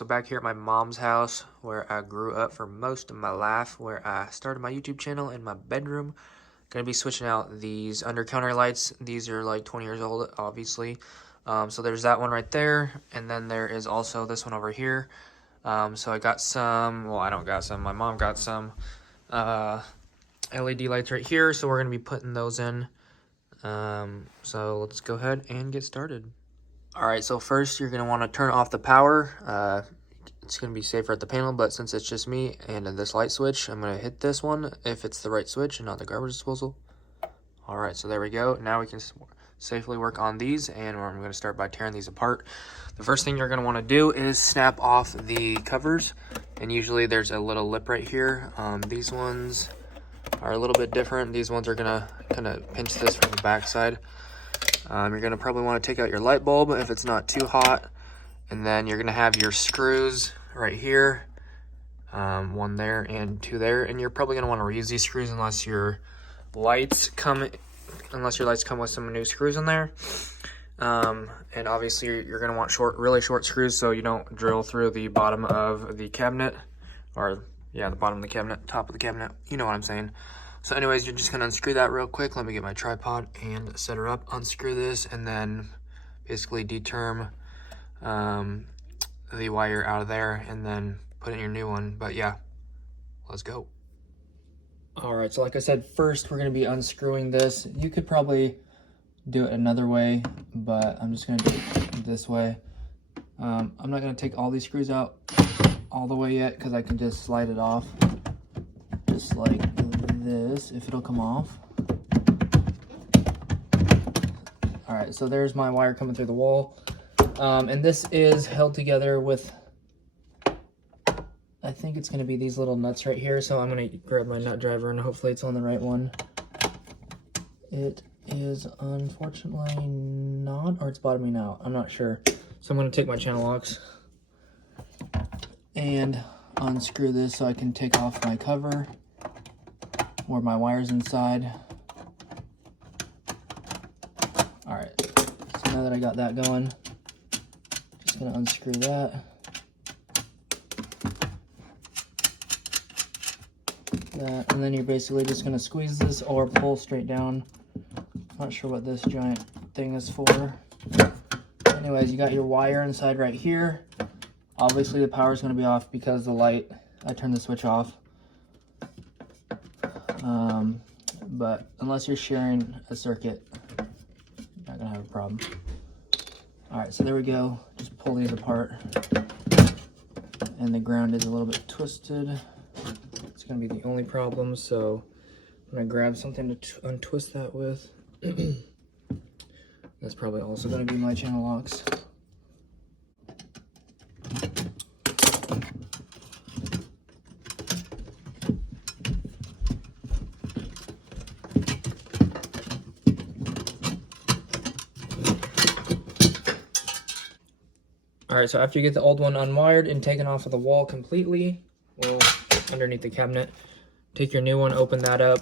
So back here at my mom's house, where I grew up for most of my life, where I started my YouTube channel in my bedroom. Gonna be switching out these under counter lights. These are like 20 years old, obviously. So there's that one right there, and then there is also this one over here. So I got some, well, I don't got some, my mom got some LED lights right here, so we're gonna be putting those in. So let's go ahead and get started. All right, so first you're gonna wanna turn off the power. It's gonna be safer at the panel, but since it's just me and this light switch, I'm gonna hit this one if it's the right switch and not the garbage disposal. All right, so there we go. Now we can safely work on these, and I'm gonna start by tearing these apart. The first thing you're gonna wanna do is snap off the covers, and usually there's a little lip right here. These ones are a little bit different. These ones are gonna kind of pinch this from the back side. You're gonna probably wanna take out your light bulb if it's not too hot, and then you're gonna have your screws right here, one there and two there, and you're probably gonna wanna reuse these screws unless your lights come with some new screws in there. And obviously you're gonna want really short screws so you don't drill through the bottom of the cabinet, or yeah, the bottom of the cabinet, top of the cabinet, you know what I'm saying. So anyways, you're just gonna unscrew that real quick. Let me get my tripod and set her up, unscrew this, and then basically determ the wire out of there, and then put in your new one. But yeah, let's go. All right, so like I said, first we're gonna be unscrewing this. You could probably do it another way, but I'm just gonna do it this way. I'm not gonna take all these screws out all the way yet, because I can just slide it off just like this, if it'll come off. All right, so there's my wire coming through the wall. And this is held together with, I think it's gonna be these little nuts right here. So I'm gonna grab my nut driver and hopefully it's on the right one. It is unfortunately not, or it's bottoming out, I'm not sure. So I'm gonna take my channel locks and unscrew this so I can take off my cover where my wire's inside. All right, so now that I got that going, just gonna unscrew that. And then you're basically just gonna squeeze this or pull straight down. Not sure what this giant thing is for. Anyways, you got your wire inside right here. Obviously the power is gonna be off because the light, I turned the switch off. But unless you're sharing a circuit, you're not gonna have a problem. All right, so there we go. Just pull these apart. And the ground is a little bit twisted. It's gonna be the only problem, so I'm gonna grab something to untwist that with. That's probably also gonna be my channel locks. All right, so after you get the old one unwired and taken off of the wall completely, well, underneath the cabinet, take your new one, open that up.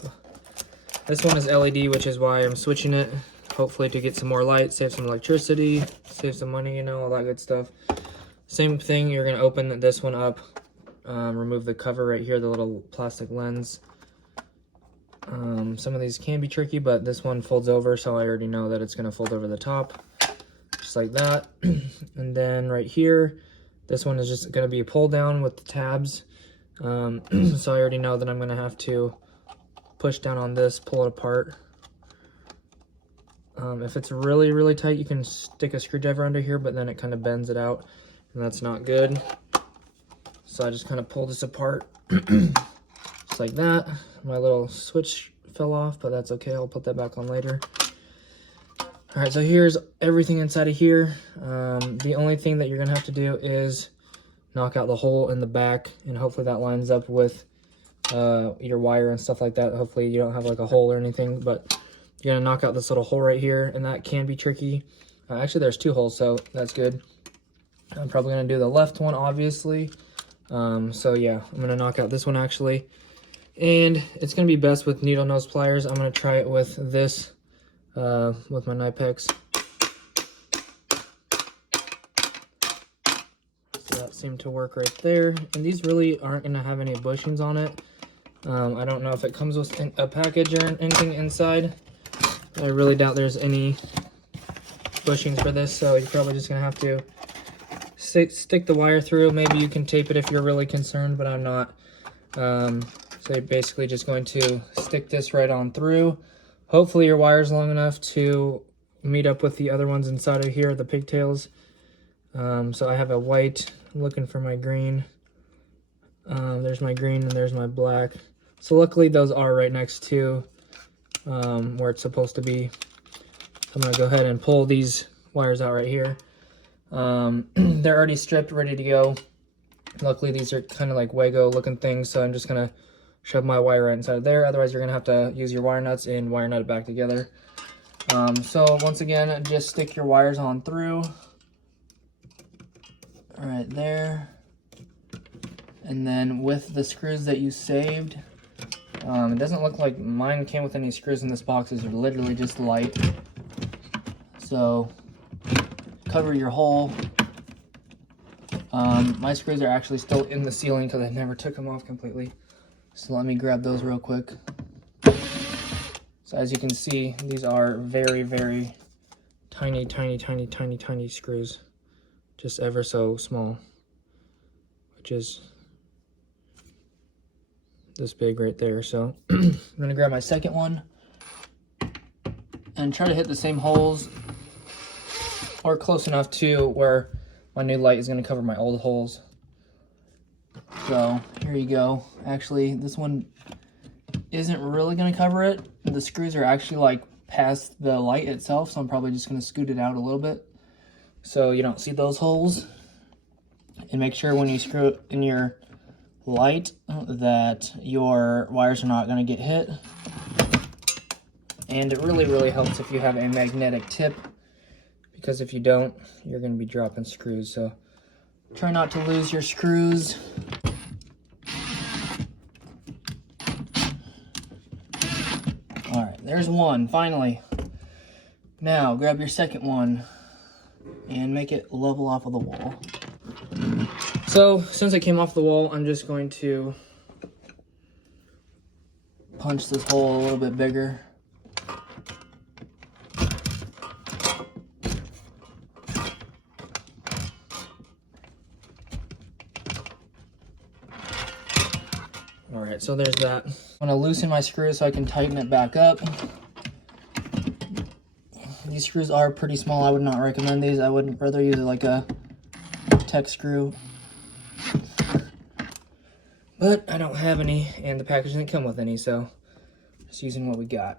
This one is LED, which is why I'm switching it, hopefully to get some more light, save some electricity, save some money, you know, all that good stuff. Same thing, you're gonna open this one up, remove the cover right here, the little plastic lens. Some of these can be tricky, but this one folds over, so I already know that it's gonna fold over the top. Just like that. And then right here, this one is just going to be a pull down with the tabs. So I already know that I'm going to have to push down on this, pull it apart. If it's really, really tight, you can stick a screwdriver under here, but then it kind of bends it out, and that's not good. So I just kind of pull this apart, just like that. My little switch fell off, but that's okay. I'll put that back on later. All right, so here's everything inside of here. The only thing that you're gonna have to do is knock out the hole in the back, and hopefully that lines up with your wire and stuff like that. Hopefully you don't have like a hole or anything, but you're gonna knock out this little hole right here, and that can be tricky. Actually, there's two holes, so that's good. I'm probably gonna do the left one, obviously. So yeah, I'm gonna knock out this one actually. And it's gonna be best with needle nose pliers. I'm gonna try it with this, with my Knipex. So that seem to work right there. And these really aren't going to have any bushings on it. I don't know if it comes with a package or anything inside. I really doubt there's any bushings for this, so you're probably just going to have to stick the wire through. Maybe you can tape it if you're really concerned, but I'm not. So you're basically just going to stick this right on through. Hopefully your wire's long enough to meet up with the other ones inside of here, the pigtails. So I have a white, I'm looking for my green. There's my green and there's my black. So luckily those are right next to where it's supposed to be. I'm gonna go ahead and pull these wires out right here. They're already stripped, ready to go. Luckily these are kind of like Wago looking things, so I'm just gonna shove my wire right inside of there. Otherwise you're gonna have to use your wire nuts and wire nut it back together. So once again, just stick your wires on through right there. And then with the screws that you saved, it doesn't look like mine came with any screws in this box. These are literally just light. So cover your hole. My screws are actually still in the ceiling because I never took them off completely. So let me grab those real quick. So as you can see, these are very, very tiny, tiny, tiny, tiny, tiny screws. Just ever so small, which is this big right there. So I'm gonna grab my second one and try to hit the same holes or close enough to where my new light is gonna cover my old holes. So here you go. Actually, this one isn't really gonna cover it. The screws are actually like past the light itself, so I'm probably just gonna scoot it out a little bit so you don't see those holes. And make sure when you screw it in your light that your wires are not going to get hit. And it really, really helps if you have a magnetic tip, because if you don't, you're going to be dropping screws. So try not to lose your screws. All right, there's one, finally. Now grab your second one and make it level off of the wall. So since it came off the wall, I'm just going to punch this hole a little bit bigger. All right, so there's that. I'm gonna loosen my screw so I can tighten it back up. These screws are pretty small. I would not recommend these. I would rather use like a tech screw. But I don't have any, and the package didn't come with any, so just using what we got.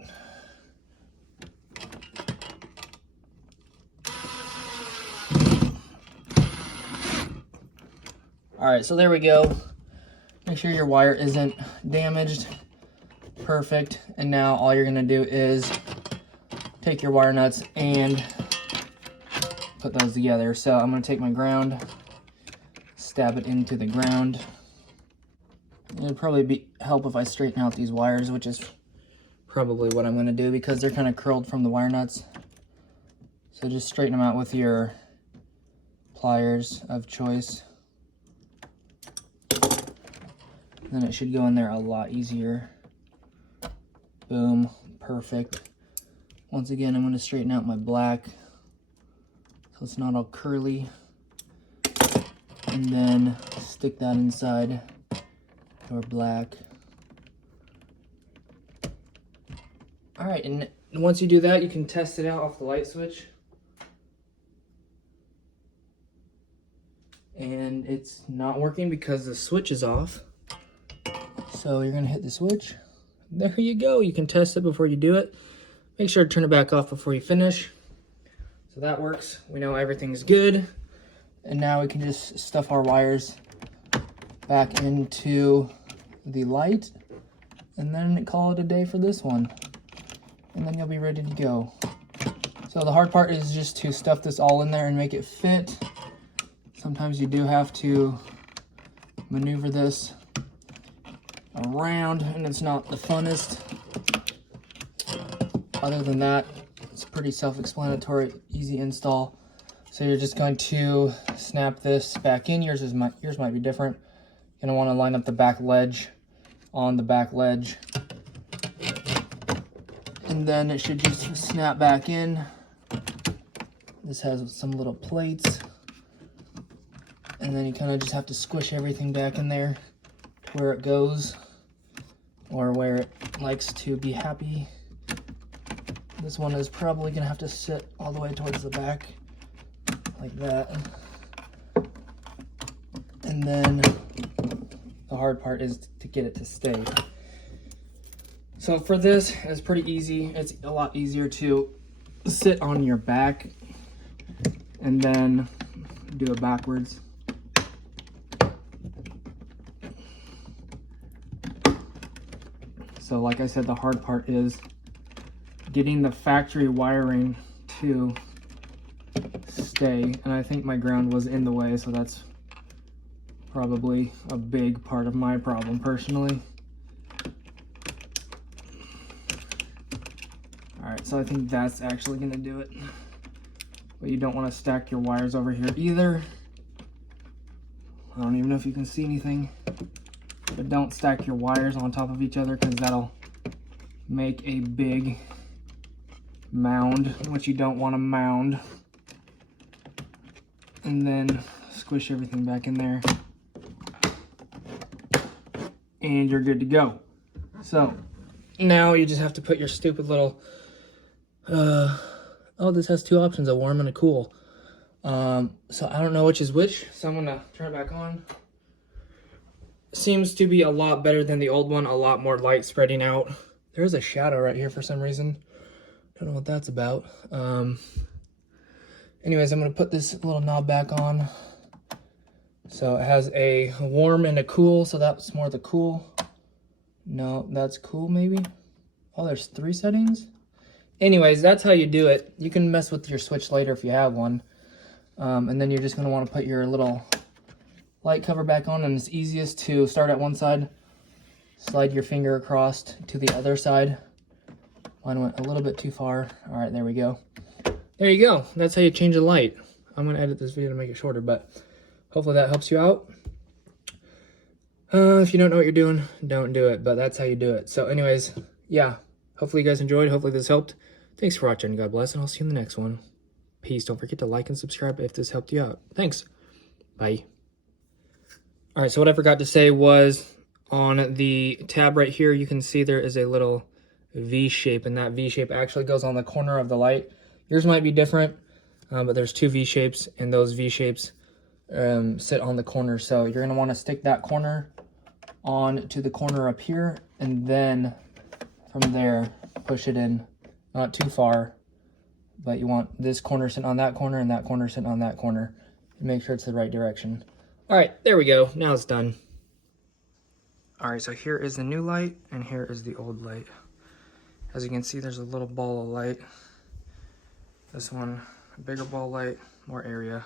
Alright, so there we go. Make sure your wire isn't damaged. Perfect. And now all you're going to do is take your wire nuts and put those together. So I'm going to take my ground, stab it into the ground. It'd probably help if I straighten out these wires, which is probably what I'm going to do because they're kind of curled from the wire nuts. So just straighten them out with your pliers of choice. Then it should go in there a lot easier. Boom, perfect. Once again, I'm going to straighten out my black so it's not all curly. And then stick that inside your black. All right, and once you do that, you can test it out off the light switch. And it's not working because the switch is off. So you're gonna hit the switch. There you go. You can test it before you do it. Make sure to turn it back off before you finish. So that works. We know everything's good. And now we can just stuff our wires back into the light and then call it a day for this one. And then you'll be ready to go. So the hard part is just to stuff this all in there and make it fit. Sometimes you do have to maneuver this around and it's not the funnest. Other than that, it's pretty self-explanatory, easy install. So you're just going to snap this back in. Yours might be different. You're gonna want to line up the back ledge on the back ledge, and then it should just snap back in. This has some little plates, and then you kind of just have to squish everything back in there to where it goes, or where it likes to be happy. This one is probably gonna have to sit all the way towards the back, like that. And then the hard part is to get it to stay. So for this, it's pretty easy. It's a lot easier to sit on your back and then do it backwards. So like I said, the hard part is getting the factory wiring to stay. And I think my ground was in the way, so that's probably a big part of my problem personally. All right, so I think that's actually gonna do it. But you don't want to stack your wires over here either. I don't even know if you can see anything, but don't stack your wires on top of each other, because that'll make a big mound, which you don't want to mound. And then squish everything back in there, and you're good to go. So now you just have to put your stupid little oh, this has two options, a warm and a cool. So I don't know which is which, so I'm gonna turn it back on. Seems to be a lot better than the old one, a lot more light spreading out. There's a shadow right here for some reason. Don't know what that's about. Anyways, I'm gonna put this little knob back on. So it has a warm and a cool, so that's more the cool. No, that's cool maybe. Oh, there's 3 settings. Anyways, that's how you do it. You can mess with your switch later if you have one. And then you're just gonna wanna put your little light cover back on, and it's easiest to start at one side, slide your finger across to the other side. Mine went a little bit too far. All right, there we go. There you go. That's how you change a light. I'm gonna edit this video to make it shorter, but hopefully that helps you out. If you don't know what you're doing, don't do it, but that's how you do it. So anyways, yeah, hopefully you guys enjoyed. Hopefully this helped. Thanks for watching. God bless, and I'll see you in the next one. Peace. Don't forget to like and subscribe if this helped you out. Thanks. Bye. All right, so what I forgot to say was on the tab right here, you can see there is a little V shape, and that V shape actually goes on the corner of the light. Yours might be different, but there's 2 V shapes, and those V shapes sit on the corner. So you're gonna wanna stick that corner on to the corner up here, and then from there, push it in, not too far, but you want this corner sitting on that corner and that corner sitting on that corner, and make sure it's the right direction. All right, there we go. Now it's done. All right, so here is the new light, and here is the old light. As you can see, there's a little ball of light. This one, a bigger ball light, more area.